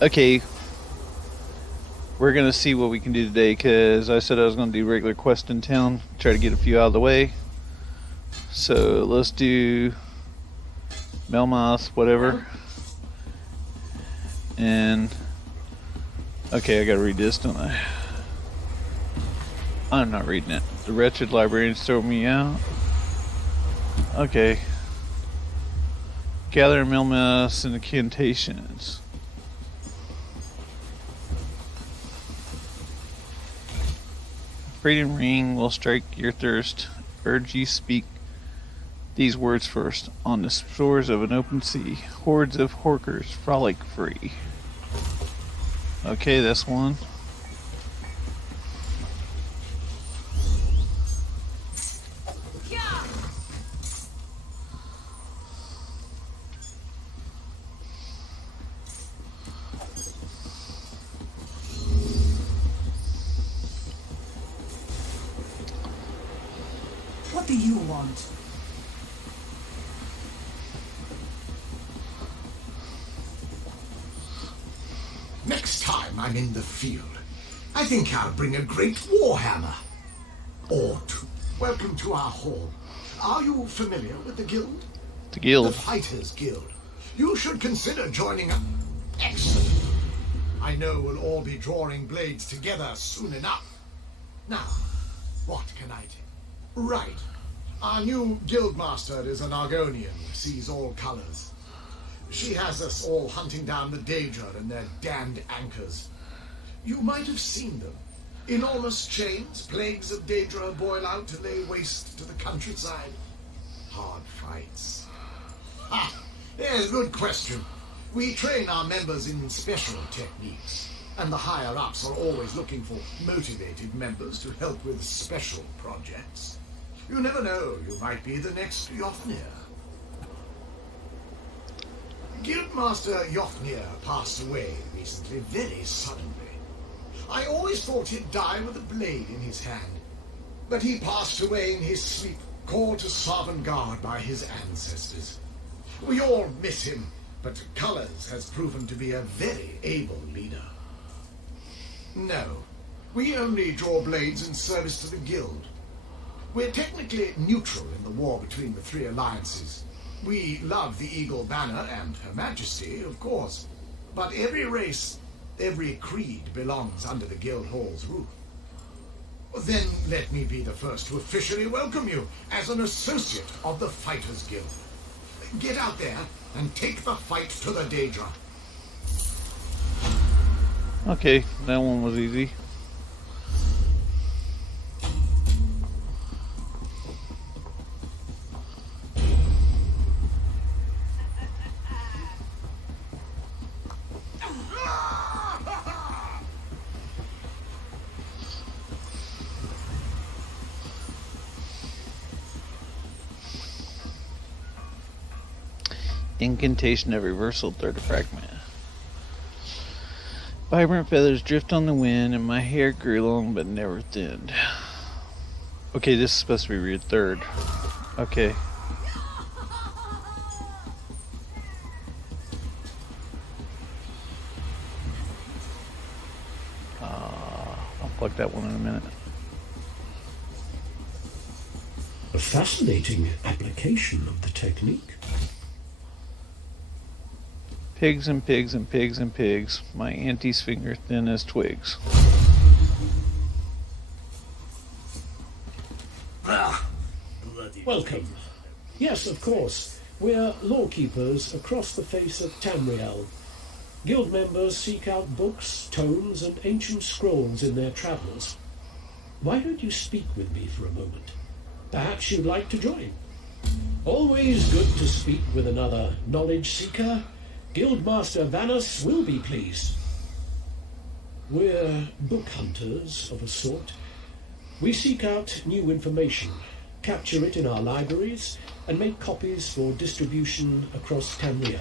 Okay, we're gonna see what we can do today, because I said I was gonna do regular quest in town, try to get a few out of the way. So let's do Melmoth, whatever. And okay, I gotta read this, don't I? I'm not reading it. The wretched librarians throw me out. Okay. Gather Melmoth's incantations. Freedom ring will strike your thirst. Urge you speak these words first. On the shores of an open sea, hordes of horkers frolic free. Okay, that's one. What do you want? Next time I'm in the field, I think I'll bring a great warhammer. Or two. Welcome to our hall. Are you familiar with the guild? The guild. The Fighters Guild. You should consider joining us. Excellent. I know we'll all be drawing blades together soon enough. Now, what can I do? Right. Our new guildmaster is an Argonian, sees all colors. She has us all hunting down the Daedra and their damned anchors. You might have seen them. Enormous chains, plagues of Daedra boil out and lay waste to the countryside. Hard fights. Ha! Yes, good question. We train our members in special techniques, and the higher-ups are always looking for motivated members to help with special projects. You never know, you might be the next Jofnir. Guildmaster Jofnir passed away recently, very suddenly. I always thought he'd die with a blade in his hand, but he passed away in his sleep, called to Sovngarde by his ancestors. We all miss him, but Colors has proven to be a very able leader. No, we only draw blades in service to the guild. We're technically neutral in the war between the three alliances. We love the Eagle Banner and Her Majesty, of course, but every race, every creed belongs under the guild hall's roof. Then let me be the first to officially welcome you as an associate of the Fighters Guild. Get out there and take the fight to the Daedra. Okay, that one was easy. Incantation of reversal, third fragment. Vibrant feathers drift on the wind, and my hair grew long but never thinned. Okay, this is supposed to be read third. Okay. I'll plug that one in a minute. A fascinating application of the technique. Pigs and pigs and pigs and pigs. My auntie's finger thin as twigs. Welcome. Yes, of course. We're lawkeepers across the face of Tamriel. Guild members seek out books, tomes, and ancient scrolls in their travels. Why don't you speak with me for a moment? Perhaps you'd like to join. Always good to speak with another knowledge seeker. Guildmaster Vanus will be pleased. We're book hunters of a sort. We seek out new information, capture it in our libraries, and make copies for distribution across Tamriel.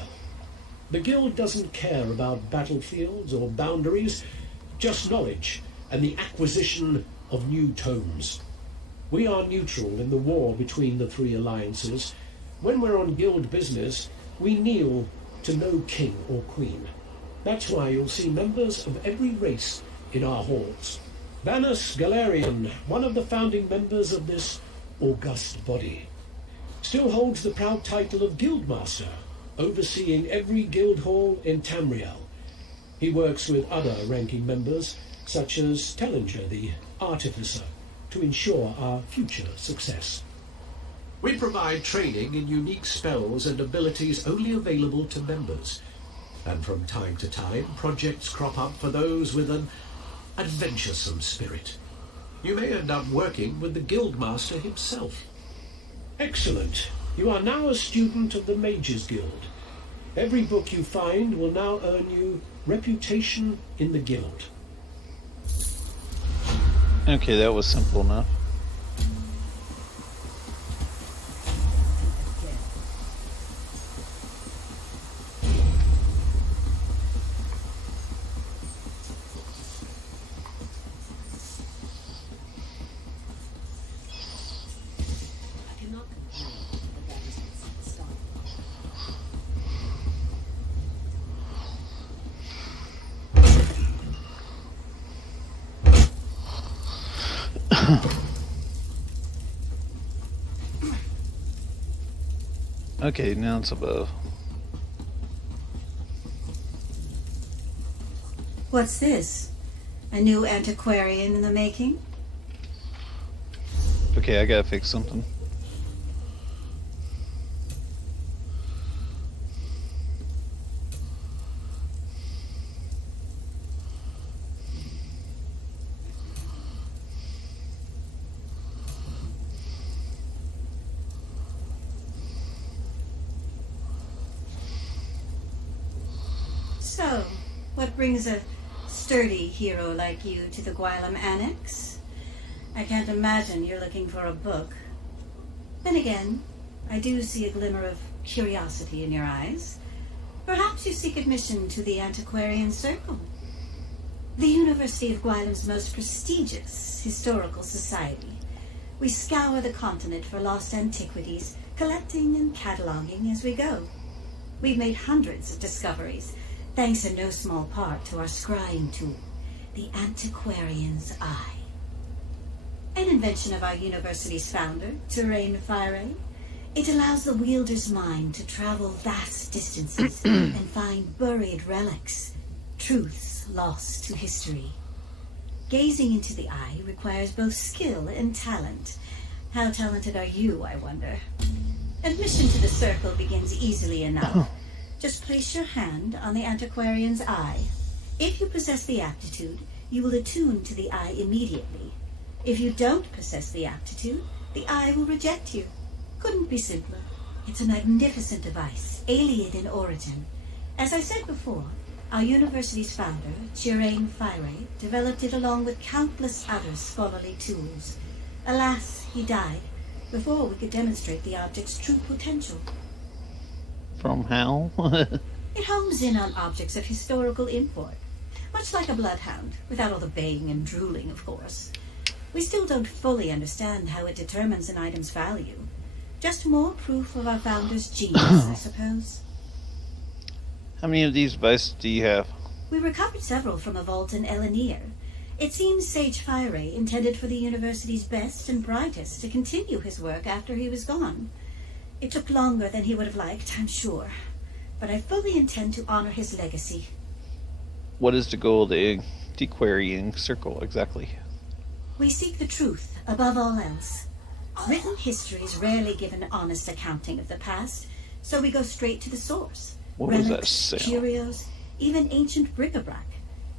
The Guild doesn't care about battlefields or boundaries, just knowledge and the acquisition of new tomes. We are neutral in the war between the three alliances. When we're on Guild business, we kneel to no king or queen. That's why you'll see members of every race in our halls. Vanus Galarian, one of the founding members of this august body, still holds the proud title of Guildmaster, overseeing every guild hall in Tamriel. He works with other ranking members, such as Tellinger, the Artificer, to ensure our future success. We provide training in unique spells and abilities only available to members. And from time to time, projects crop up for those with an adventuresome spirit. You may end up working with the Guildmaster himself. Excellent. You are now a student of the Mages Guild. Every book you find will now earn you reputation in the guild. Okay, that was simple enough. Okay, now it's above. What's this? A new antiquarian in the making? Okay, I gotta fix something. So, what brings a sturdy hero like you to the Gwylem Annex? I can't imagine you're looking for a book. Then again, I do see a glimmer of curiosity in your eyes. Perhaps you seek admission to the Antiquarian Circle, the University of Gwylem's most prestigious historical society. We scour the continent for lost antiquities, collecting and cataloging as we go. We've made hundreds of discoveries, thanks in no small part to our scrying tool, the Antiquarian's Eye. An invention of our university's founder, Terrain Fire. It allows the wielder's mind to travel vast distances and find buried relics, truths lost to history. Gazing into the eye requires both skill and talent. How talented are you, I wonder? Admission to the circle begins easily enough. Just place your hand on the Antiquarian's Eye. If you possess the aptitude, you will attune to the eye immediately. If you don't possess the aptitude, the eye will reject you. Couldn't be simpler. It's a magnificent device, alien in origin. As I said before, our university's founder, Chirain Fire, developed it along with countless other scholarly tools. Alas, he died before we could demonstrate the object's true potential. From how? It homes in on objects of historical import, much like a bloodhound, without all the baying and drooling, of course. We still don't fully understand how it determines an item's value. Just more proof of our founder's genius, I suppose. How many of these devices do you have? We recovered several from a vault in Elenir. It seems Sage Fire intended for the university's best and brightest to continue his work after he was gone. It took longer than he would have liked, I'm sure, but I fully intend to honor his legacy. What is the goal of the Antiquarian Circle exactly? We seek the truth above all else. Written histories rarely give an honest accounting of the past, so we go straight to the source. What was that Relics, sound? curios, even ancient bric-a-brac.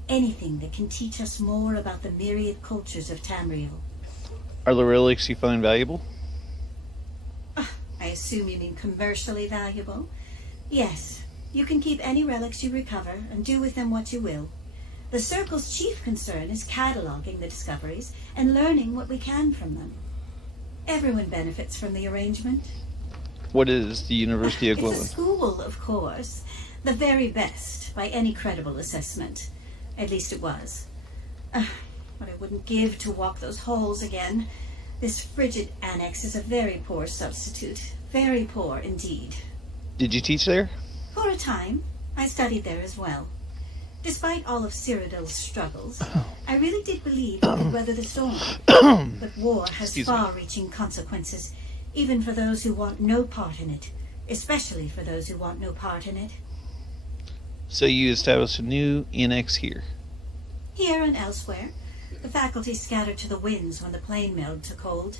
Anything that can teach us more about the myriad cultures of Tamriel. Are the relics you find valuable? I assume you mean commercially valuable? Yes, you can keep any relics you recover and do with them what you will. The Circle's chief concern is cataloging the discoveries and learning what we can from them. Everyone benefits from the arrangement. What is the University of It's a Gwylem? school, of course. The very best, by any credible assessment. At least it was. What I wouldn't give to walk those halls again. This frigid annex is a very poor substitute. Very poor indeed. Did you teach there? For a time, I studied there as well. Despite all of Cyrodiil's struggles, I really did believe he could weather the storm. But war has far-reaching consequences, even for those who want no part in it, especially for those who want no part in it. So you established a new NX here. Here and elsewhere, the faculty scattered to the winds when the plane meld took hold.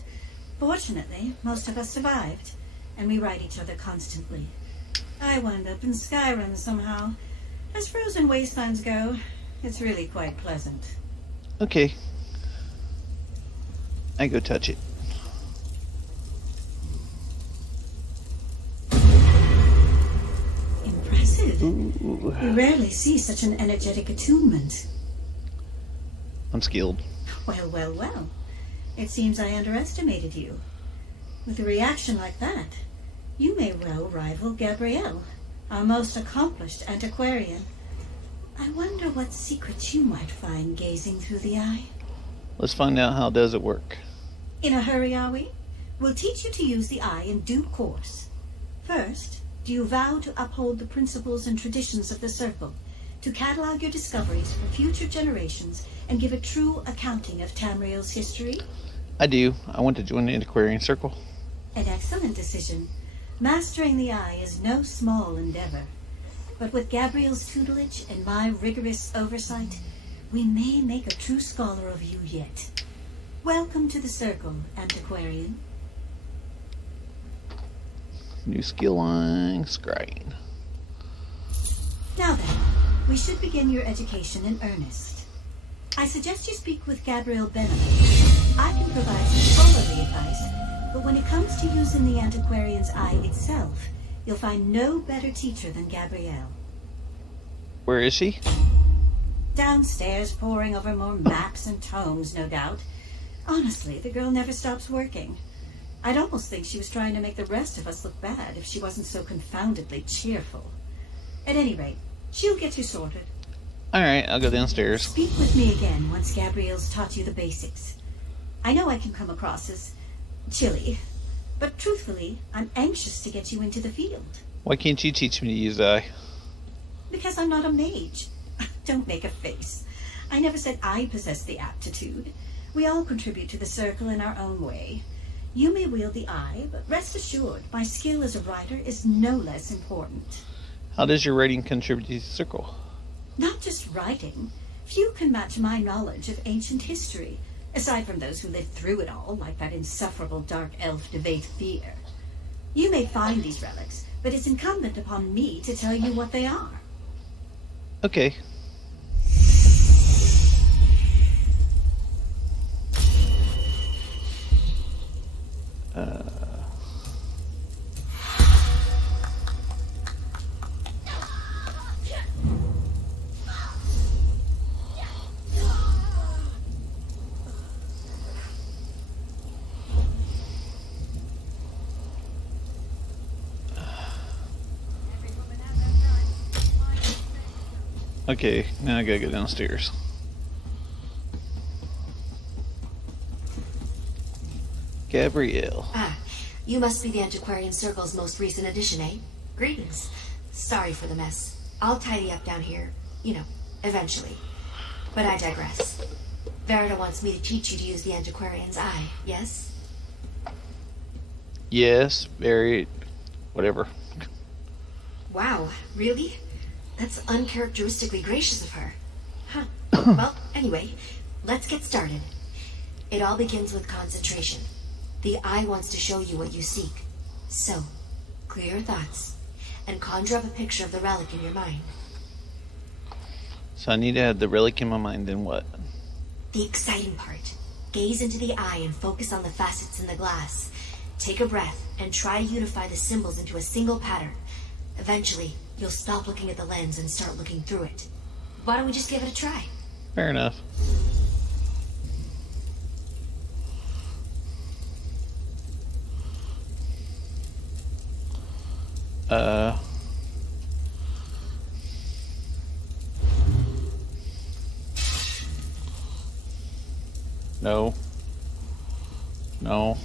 Fortunately, most of us survived, and we write each other constantly. I wound up in Skyrim somehow. As frozen wastelands go, it's really quite pleasant. Okay. I go touch it. Impressive. Ooh. You rarely see such an energetic attunement. I'm skilled. Well, well, well. It seems I underestimated you. With a reaction like that, you may well rival Gabrielle, our most accomplished antiquarian. I wonder what secrets you might find gazing through the eye. Let's find out how does it work. In a hurry, are we? We'll teach you to use the eye in due course. First, do you vow to uphold the principles and traditions of the Circle, to catalog your discoveries for future generations, and give a true accounting of Tamriel's history? I do. I want to join the Antiquarian Circle. An excellent decision. Mastering the eye is no small endeavor. But with Gabrielle's tutelage and my rigorous oversight, we may make a true scholar of you yet. Welcome to the Circle, Antiquarian. New skill line, scrying. Now then, we should begin your education in earnest. I suggest you speak with Gabrielle Benham. I can provide some scholarly advice, but when it comes to using the Antiquarian's eye itself, you'll find no better teacher than Gabrielle. Where is she? Downstairs, poring over more maps and tomes, no doubt. Honestly, the girl never stops working. I'd almost think she was trying to make the rest of us look bad if she wasn't so confoundedly cheerful. At any rate, she'll get you sorted. Alright, I'll go downstairs. Speak with me again once Gabrielle's taught you the basics. I know I can come across as chilly, but truthfully, I'm anxious to get you into the field. Why can't you teach me to use the eye? Because I'm not a mage. Don't make a face. I never said I possess the aptitude. We all contribute to the Circle in our own way. You may wield the eye, but rest assured, my skill as a writer is no less important. How does your writing contribute to the Circle? Not just writing. Few can match my knowledge of ancient history, aside from those who lived through it all, like that insufferable dark elf Devate Fear. You may find these relics, but it's incumbent upon me to tell you what they are. Okay. Okay, now I gotta go downstairs. Gabrielle. Ah, you must be the Antiquarian Circle's most recent addition, eh? Greetings. Sorry for the mess. I'll tidy up down here, eventually. But I digress. Verita wants me to teach you to use the Antiquarian's eye, yes? Yes, very... whatever. Wow, really? That's uncharacteristically gracious of her. Huh. Well, anyway, let's get started. It all begins with concentration. The eye wants to show you what you seek. So, clear your thoughts, and conjure up a picture of the relic in your mind. So I need to have the relic in my mind, then what? The exciting part. Gaze into the eye and focus on the facets in the glass. Take a breath and try to unify the symbols into a single pattern. Eventually, you'll stop looking at the lens and start looking through it. Why don't we just give it a try? Fair enough. No. No.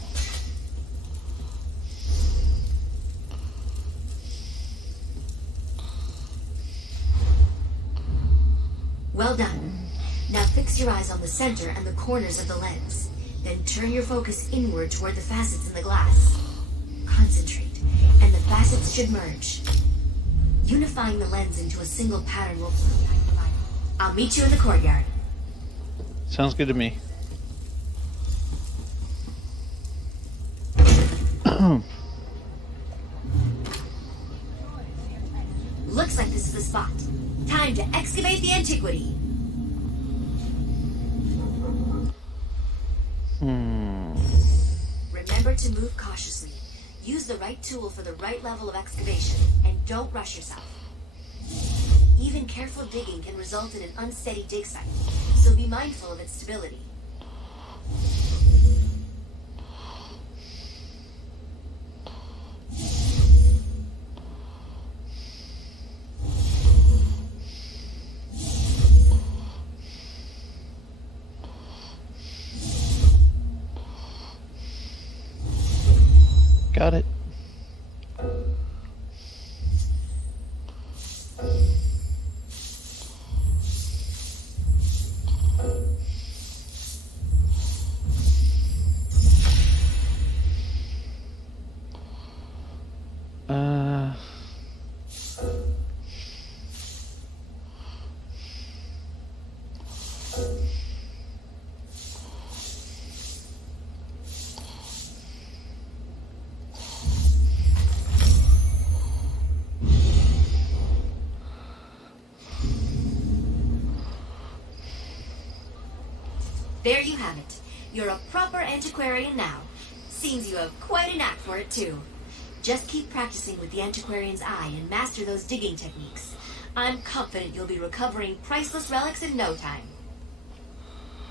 Well done. Now fix your eyes on the center and the corners of the lens. Then turn your focus inward toward the facets in the glass. Concentrate, and the facets should merge. Unifying the lens into a single pattern will... I'll meet you in the courtyard. Sounds good to me. Looks like this is the spot. Time to excavate the antiquity. Remember to move cautiously. Use the right tool for the right level of excavation, and don't rush yourself. Even careful digging can result in an unsteady dig site, so be mindful of its stability. Got it. There you have it. You're a proper antiquarian now. Seems you have quite a knack for it, too. Just keep practicing with the antiquarian's eye and master those digging techniques. I'm confident you'll be recovering priceless relics in no time.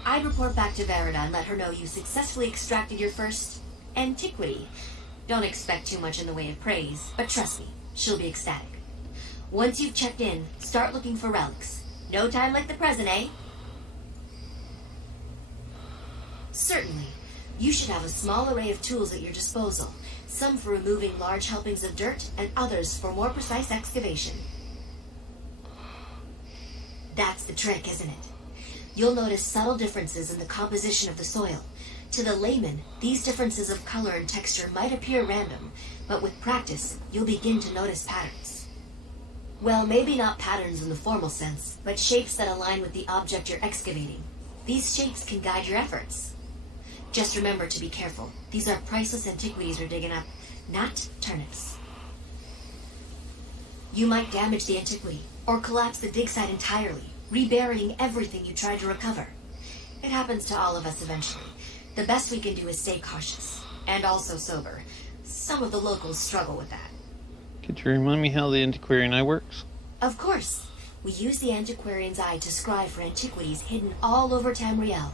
I'd report back to Verida and let her know you successfully extracted your first antiquity. Don't expect too much in the way of praise, but trust me, she'll be ecstatic. Once you've checked in, start looking for relics. No time like the present, eh? Certainly. You should have a small array of tools at your disposal, some for removing large helpings of dirt and others for more precise excavation. That's the trick, isn't it? You'll notice subtle differences in the composition of the soil. To the layman, these differences of color and texture might appear random, but with practice, you'll begin to notice patterns. Well, maybe not patterns in the formal sense, but shapes that align with the object you're excavating. These shapes can guide your efforts. Just remember to be careful. These are priceless antiquities we're digging up, not turnips. You might damage the antiquity, or collapse the dig site entirely, reburying everything you tried to recover. It happens to all of us eventually. The best we can do is stay cautious, and also sober. Some of the locals struggle with that. Could you remind me how the antiquarian eye works? Of course. We use the antiquarian's eye to scry for antiquities hidden all over Tamriel.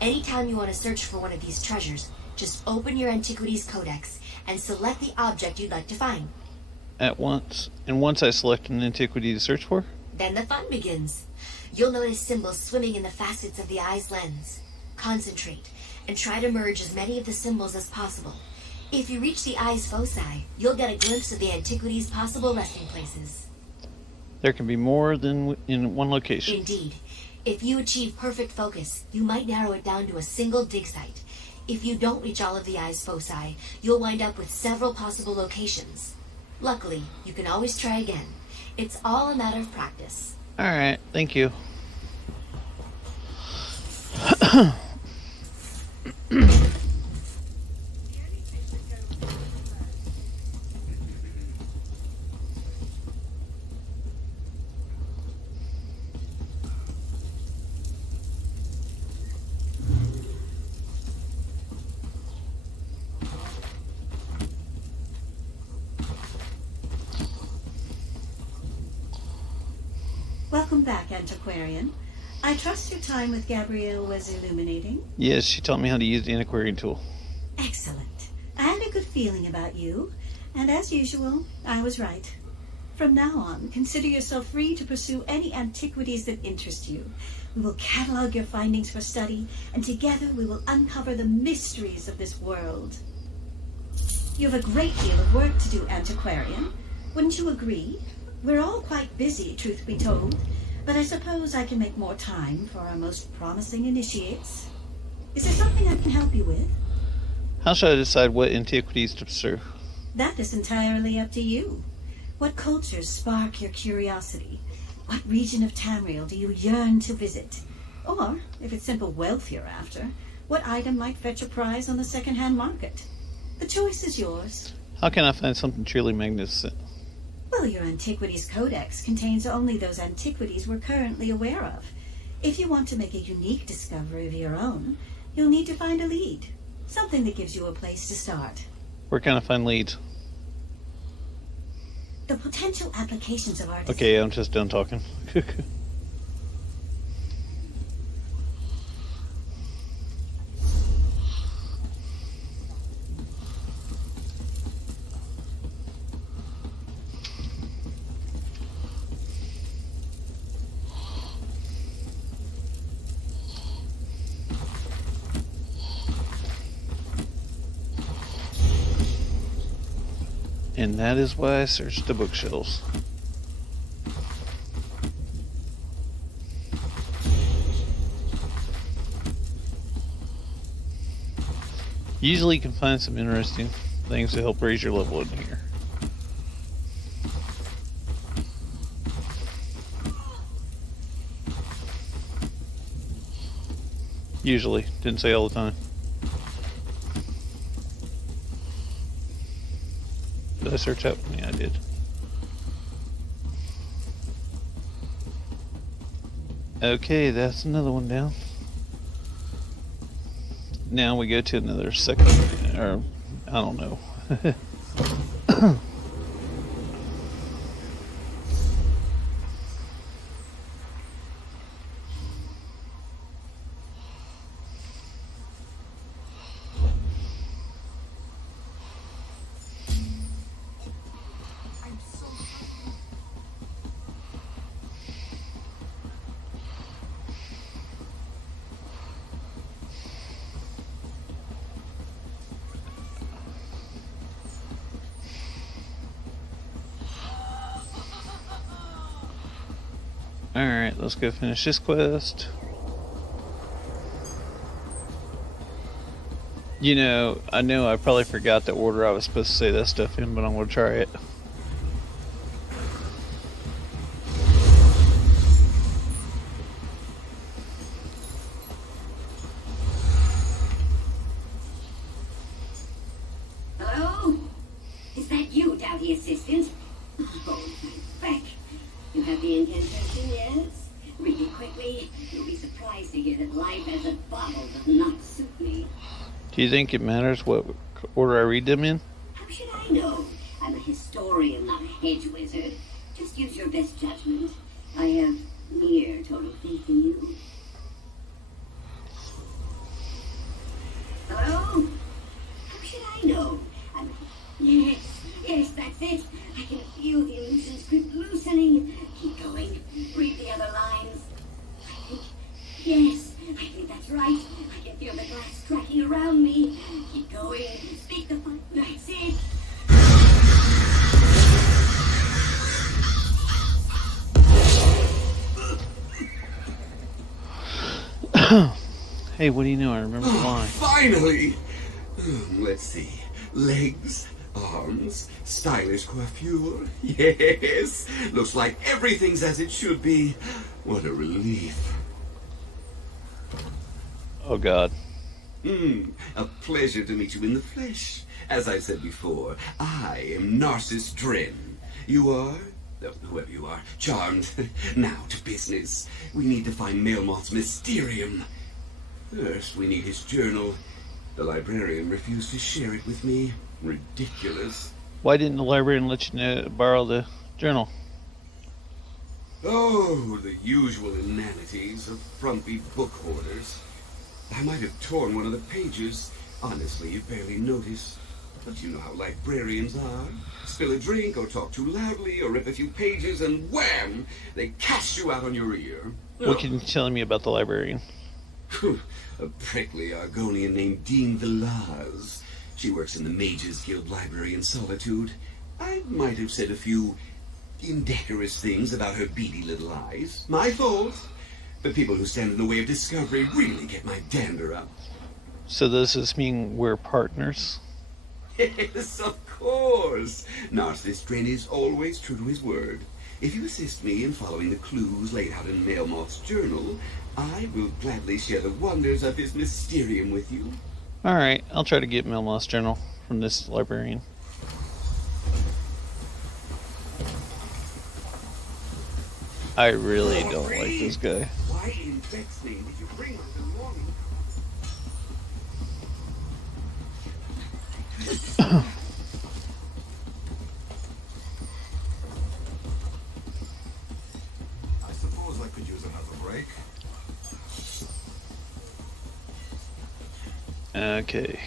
Anytime you want to search for one of these treasures, just open your Antiquities Codex and select the object you'd like to find. At once. And once I select an antiquity to search for? Then the fun begins. You'll notice symbols swimming in the facets of the eye's lens. Concentrate, and try to merge as many of the symbols as possible. If you reach the eye's foci, you'll get a glimpse of the antiquity's possible resting places. There can be more than in one location. Indeed. If you achieve perfect focus, you might narrow it down to a single dig site. If you don't reach all of the eye's foci, you'll wind up with several possible locations. Luckily, you can always try again. It's all a matter of practice. Alright, thank you. Welcome back, Antiquarian. I trust your time with Gabrielle was illuminating. Yes, she taught me how to use the antiquarian tool. Excellent. I had a good feeling about you, and as usual, I was right. From now on, consider yourself free to pursue any antiquities that interest you. We will catalog your findings for study, and together we will uncover the mysteries of this world. You have a great deal of work to do, Antiquarian. Wouldn't you agree? We're all quite busy, truth be told. but I suppose I can make more time for our most promising initiates. Is there something I can help you with? How should I decide what antiquities to pursue? That is entirely up to you. What cultures spark your curiosity? What region of Tamriel do you yearn to visit? Or, if it's simple wealth you're after, what item might fetch a prize on the second-hand market? The choice is yours. How can I find something truly magnificent? Well, your Antiquities Codex contains only those antiquities we're currently aware of. If you want to make a unique discovery of your own, you'll need to find a lead. Something that gives you a place to start. Where can I find leads? The potential applications of our... Okay, I'm just done talking. And that is why I searched the bookshelves. Usually you can find some interesting things to help raise your level in here. Usually, didn't say all the time. Did I search up? Yeah, I did. Okay, that's another one down. Now we go to another second, or I don't know. Alright, let's go finish this quest. You know I probably forgot the order I was supposed to say that stuff in, but I'm going to try it. Hello? Is that you, Doughty Assistant? Oh, my back. You have the incantation, yes? Read it quickly. You'll be surprised to hear that life as a bottle does not suit me. Do you think it matters what order I read them in? How should I know? I'm a historian, not a hedge wizard. Just use your best judgment. I have near total faith in you. Hello? How should I know? Yes, that's it. I can feel the illusion script loosening. Keep going. Read the other lines. I think that's right. I can feel the glass cracking around me. Keep going. Speak the fun. That's it. Hey, what do you know? I remember the line. Finally! Let's see. Legs, arms, stylish coiffure. Yes! Looks like everything's as it should be. What a relief. Oh, God. A pleasure to meet you in the flesh. As I said before, I am Narcissus Dren. You are? Whoever you are. Charmed. Now to business. We need to find Melmoth's Mysterium. First, we need his journal. The librarian refused to share it with me. Ridiculous. Why didn't the librarian let you borrow the journal? Oh, the usual inanities of frumpy book hoarders. I might have torn one of the pages. Honestly, you barely notice. But you know how librarians are. Spill a drink, or talk too loudly, or rip a few pages, and wham! They cast you out on your ear. What can you tell me about the librarian? A prickly Argonian named Dean Velaz. She works in the Mages Guild Library in Solitude. I might have said a few indecorous things about her beady little eyes. My fault. But people who stand in the way of discovery really get my dander up. So does this mean we're partners? Yes, of course. Narcissus Dren is always true to his word. If you assist me in following the clues laid out in Mailmoth's journal, I will gladly share the wonders of his mysterium with you. Alright, I'll try to get Melmoth's journal from this librarian. I really don't like this guy. Why in Beck's name did you bring her the morning? I suppose I could use another break. Okay.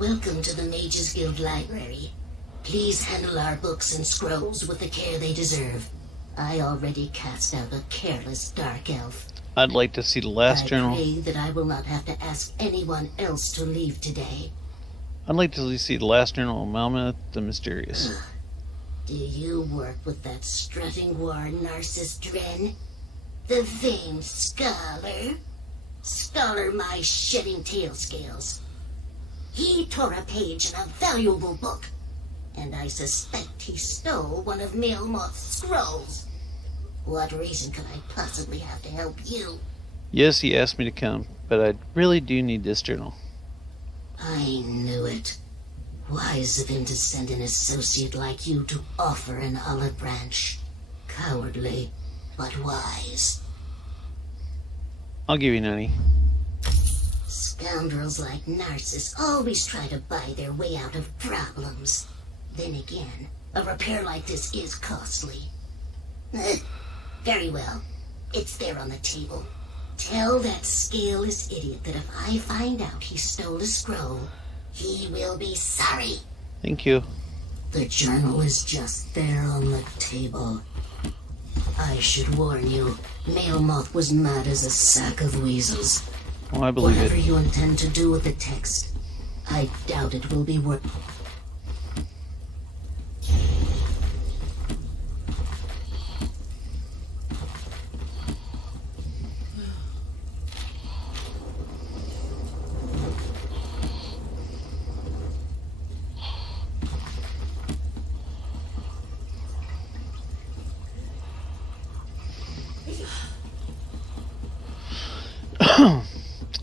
Welcome to the Mages Guild Library. Please handle our books and scrolls with the care they deserve. I already cast out a careless dark elf. I'd like to see the last journal. I pray that I will not have to ask anyone else to leave today. I'd like to see the last journal of Melmoth the Mysterious. Do you work with that strutting war Narcissus Dren? The famed scholar? Scholar my shedding tail scales. He tore a page in a valuable book, and I suspect he stole one of Mailmoth's scrolls. What reason could I possibly have to help you? Yes, he asked me to come, but I really do need this journal. I knew it. Wise of him to send an associate like you to offer an olive branch. Cowardly, but wise. I'll give you 90. Scoundrels like Narcissus always try to buy their way out of problems. Then again, a repair like this is costly. Very well. It's there on the table. Tell that scaleless idiot that if I find out he stole a scroll, he will be sorry. Thank you. The journal is just there on the table. I should warn you, Mailmoth was mad as a sack of weasels. Oh, I believe Whatever it. you intend to do with the text, I doubt it will be worth...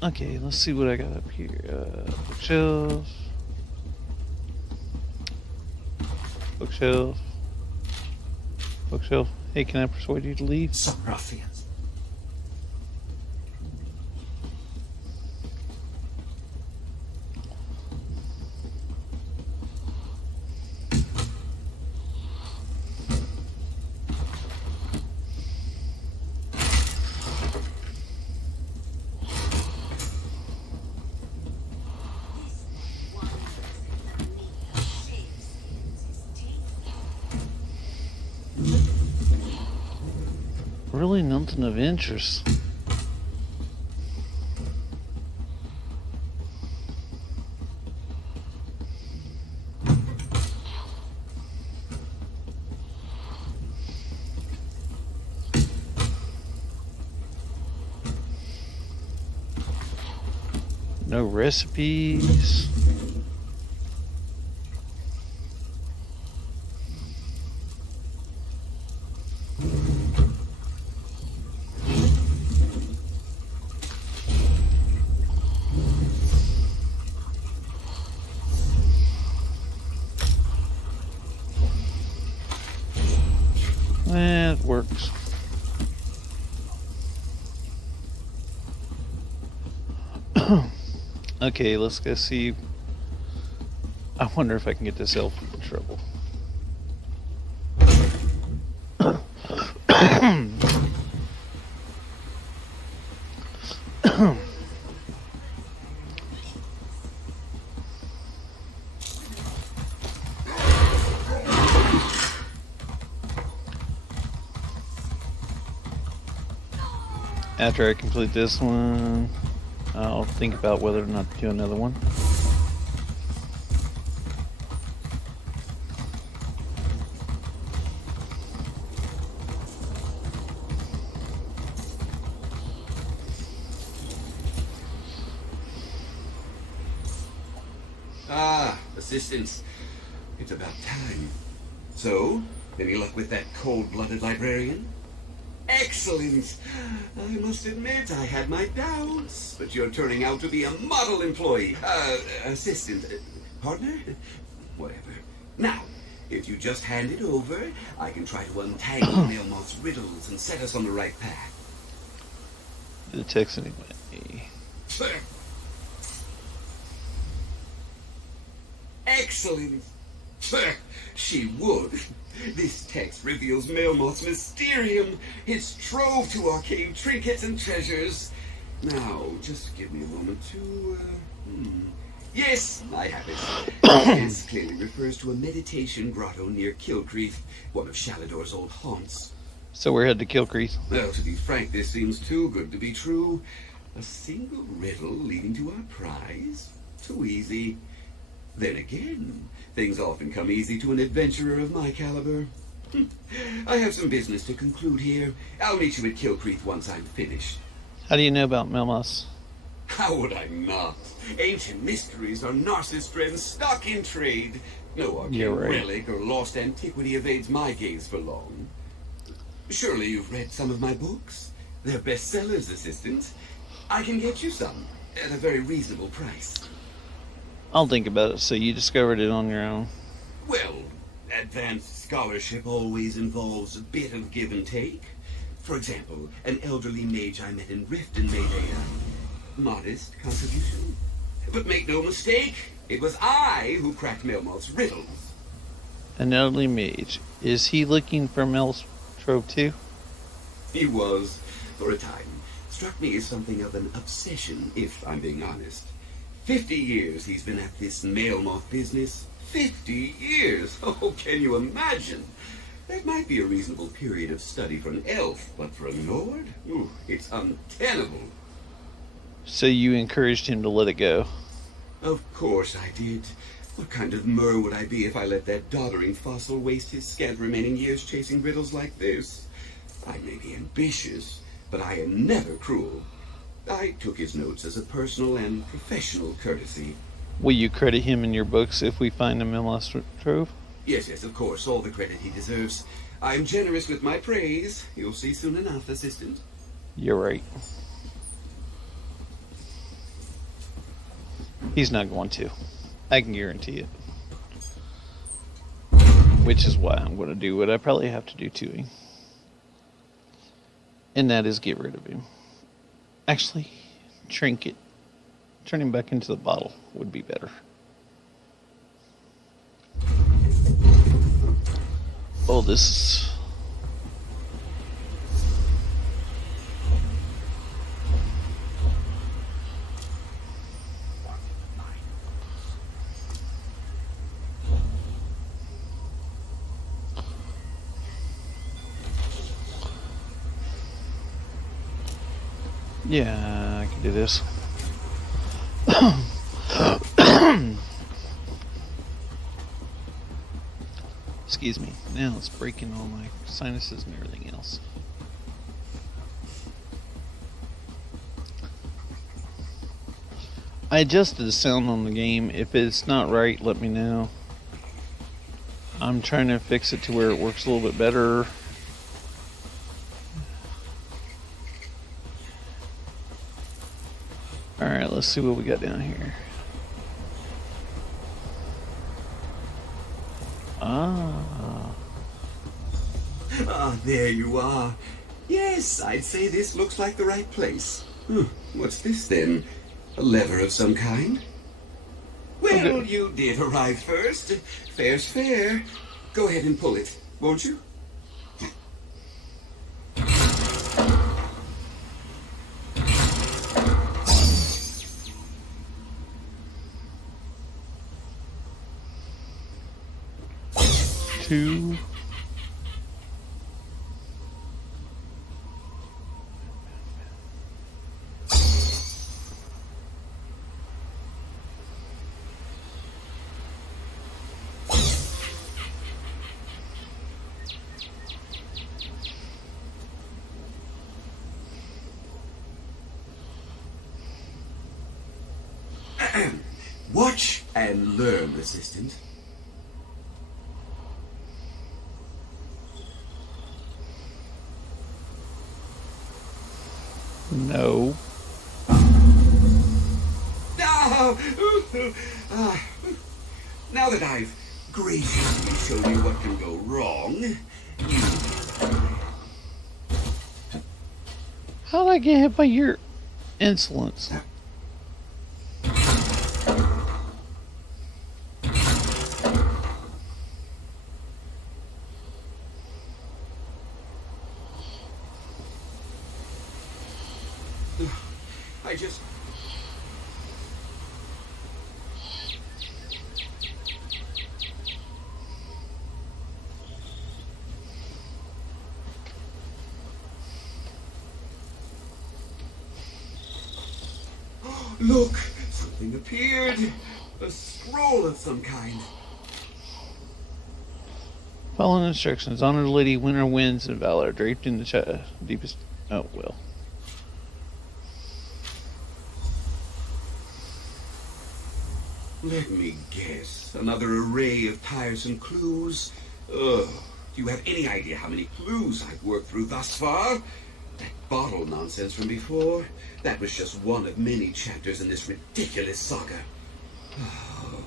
Okay, let's see what I got up here. Bookshelf. Bookshelf. Bookshelf. Hey, can I persuade you to leave? Some ruffians. Really nothing of interest. No recipes. It works. Okay, let's go see. I wonder if I can get this elf in trouble. After I complete this one, I'll think about whether or not to do another one. Ah, assistants. It's about time. So, any luck with that cold-blooded librarian? Excellent! I must admit, I had my doubts, but you're turning out to be a model employee. Assistant. Partner? Whatever. Now, if you just hand it over, I can try to untangle Melmoth's riddles and set us on the right path. The text anyway. Excellent! She would. This text reveals Melmoth's mysterium, its trove to arcane trinkets and treasures. Now, just give me a moment to, Yes, I have it. This clearly refers to a meditation grotto near Kilcreath, one of Shalador's old haunts. So we're headed to Kilcreath. Well, to be frank, this seems too good to be true. A single riddle leading to our prize? Too easy. Then again, things often come easy to an adventurer of my caliber. I have some business to conclude here. I'll meet you at Kilcreath once I'm finished. How do you know about Melmoth? How would I not? Ancient mysteries are Narcissus stock in trade. No arcane relic or lost antiquity evades my gaze for long. Surely you've read some of my books? They're bestsellers, assistant. I can get you some at a very reasonable price. I'll think about it. So you discovered it on your own? Well, advanced scholarship always involves a bit of give and take. For example, an elderly mage I met in Riften made a modest contribution. But make no mistake, it was I who cracked Melmoth's riddles. An elderly mage. Is he looking for Mel's trove too? He was, for a time. Struck me as something of an obsession, if I'm being honest. 50 years he's been at this Melmoth business. 50 years! Oh, can you imagine? That might be a reasonable period of study for an elf, but for a lord? Ooh, it's untenable. So you encouraged him to let it go? Of course I did. What kind of Mer would I be if I let that doddering fossil waste his scant remaining years chasing riddles like this? I may be ambitious, but I am never cruel. I took his notes as a personal and professional courtesy. Will you credit him in your books if we find a Melmoth trove? Yes, of course. All the credit he deserves. I'm generous with my praise. You'll see soon enough, assistant. You're right. He's not going to. I can guarantee it. Which is why I'm going to do what I probably have to do to him. And that is get rid of him. Actually, trinket. Turn him back into the bottle would be better. Oh, this is... Yeah, I can do this. Excuse me. Now it's breaking all my sinuses and everything else. I adjusted the sound on the game. If it's not right, let me know. I'm trying to fix it to where it works a little bit better. Alright, let's see what we got down here. Ah, there you are. Yes, I'd say this looks like the right place. What's this then? A lever of some kind? Well, okay. You did arrive first. Fair's fair. Go ahead and pull it, won't you? Two. Watch and learn, Assistant. No. Ah, now that I've graciously shown you what can go wrong, you... How did I get hit by your insolence? I just... Look! Something appeared! A scroll of some kind. Following instructions. Honor the lady, winter winds and valor, draped in the deepest... Oh, well. Let me guess. Another array of tiresome clues. Ugh. Do you have any idea how many clues I've worked through thus far? That bottle nonsense from before, that was just one of many chapters in this ridiculous saga. Oh,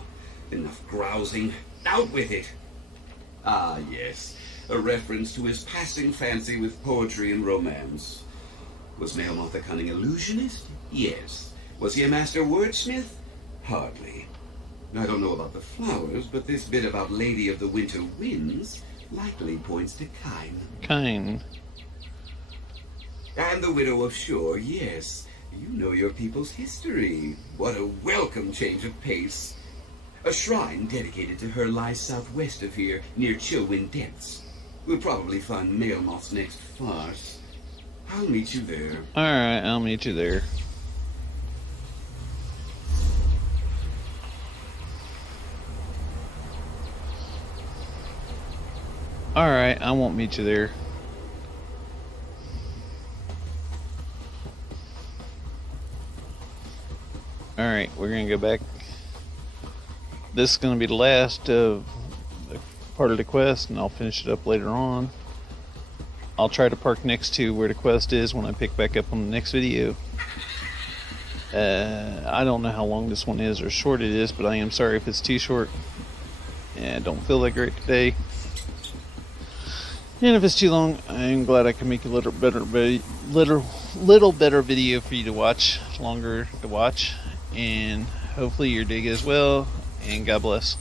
enough grousing. Out with it! Ah, yes. A reference to his passing fancy with poetry and romance. Was Melmoth a cunning illusionist? Yes. Was he a master wordsmith? Hardly. I don't know about the flowers, but this bit about Lady of the Winter Winds likely points to Kine. Kine. And the Widow of Shore, yes. You know your people's history. What a welcome change of pace. A shrine dedicated to her lies southwest of here, near Chillwind Depths. We'll probably find Melmoth's next farce. I'll meet you there. Alright, I'll meet you there. Alright, I won't meet you there. Alright, we're gonna go back. This is gonna be the last of the part of the quest, and I'll finish it up later on. I'll try to park next to where the quest is when I pick back up on the next video. I don't know how long this one is or short it is, but I am sorry if it's too short. And I don't feel that great today. And if it's too long, I'm glad I can make a little better video for you to watch, longer to watch. And hopefully your day goes well, and God bless.